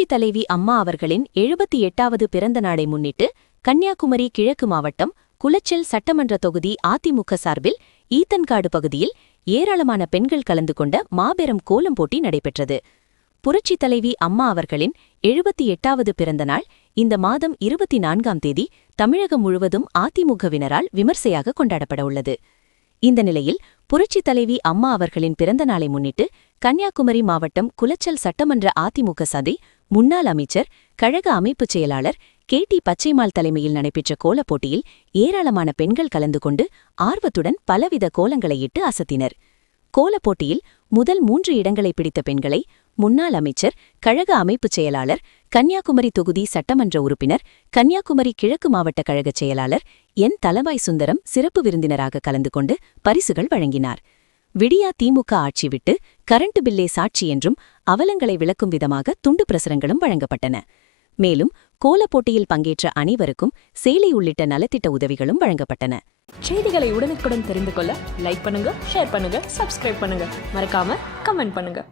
தலைவி அம்மா அவர்களின் எழுபத்தி எட்டாவது பிறந்த நாளை முன்னிட்டு கன்னியாகுமரி கிழக்கு மாவட்டம் குளச்சல் சட்டமன்ற தொகுதி அதிமுக சார்பில் ஈத்தன்காடு பகுதியில் ஏராளமான பெண்கள் கலந்து கொண்ட மாபெரும் கோலம் போட்டி நடைபெற்றது. புரட்சித் தலைவி அம்மா அவர்களின் எழுபத்தி எட்டாவது பிறந்தநாள் இந்த மாதம் இருபத்தி நான்காம் தேதி தமிழகம் முழுவதும் அதிமுகவினரால் விமர்சையாக கொண்டாடப்பட உள்ளது. இந்த நிலையில் புரட்சித் தலைவி அம்மா அவர்களின் பிறந்த நாளை முன்னிட்டு கன்னியாகுமரி மாவட்டம் குளச்சல் சட்டமன்ற அதிமுக சதி முன்னாள் அமைச்சர் கழக அமைப்புச் செயலாளர் கே. டி. பச்சைமால் தலைமையில் நடைபெற்ற கோலப் போட்டியில் ஏராளமான பெண்கள் கலந்து கொண்டு ஆர்வத்துடன் பலவித கோலங்களை இட்டு அசத்தினர். கோலப் போட்டியில் முதல் மூன்று இடங்களை பிடித்த பெண்களை முன்னாள் அமைச்சர் கழக அமைப்புச் செயலாளர் கன்னியாகுமரி தொகுதி சட்டமன்ற உறுப்பினர் கன்னியாகுமரி கிழக்கு மாவட்ட கழகச் செயலாளர் என். தலவாய் சுந்தரம் சிறப்பு விருந்தினராக கலந்து கொண்டு பரிசுகள் வழங்கினார். விடியா திமுக ஆட்சி விட்டு கரண்ட் பில்லே சாட்சி என்றும் அவலங்களை விளக்கும் விதமாக துண்டு பிரசுரங்களும் வழங்கப்பட்டன. மேலும் கோலப் போட்டியில் பங்கேற்ற அனைவருக்கும் சேலை உள்ளிட்ட நலத்திட்ட உதவிகளும் வழங்கப்பட்டன. செய்திகளை உடனுக்குடன் தெரிந்து கொள்ள லைக் பண்ணுங்க ஷேர் பண்ணுங்க சப்ஸ்கிரைப் பண்ணுங்க. மறக்காம கமெண்ட் பண்ணுங்க.